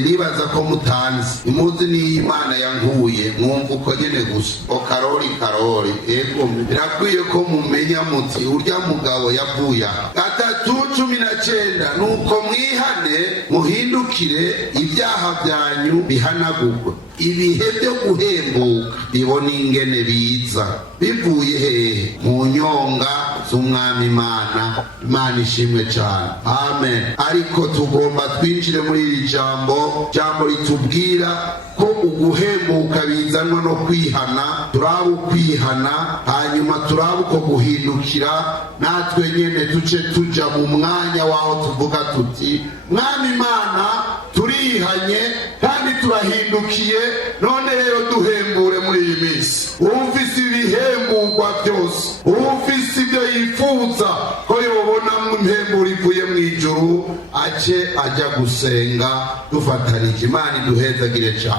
ndibaza ko mutanzi imuzi n'Imana yankuye mwumva uko nyene gusa o karori ego birakwiye ko mumenya muti urya mugabo yavuye 3:19 nuko mwihane muhindukire ibyaha byanyu bihanagurwe ibihe byo guhembuka bibona ingene biza bivuye hehe mu nyonga z'umwami Imana ishimwe cyane amen. Ariko tugomba twinjire muri iri jambo ritubwira ko uguhembuka bizanwa no kwihana, turabe ukwihana hanyuma turabe uko guhindukira natwe nyene duce tuja mu mwanya waho tuvuga tuti mwami Imana turihanye kandi turahindukiye, none rero duhembure muri iyi minsi. Ufise ibihemburwa byose, ufise ibyo yifuza ko yobona impemburo ivuye mu ijuru, aje ajya gusenga dufatanije. Imana iduhezagire cyane.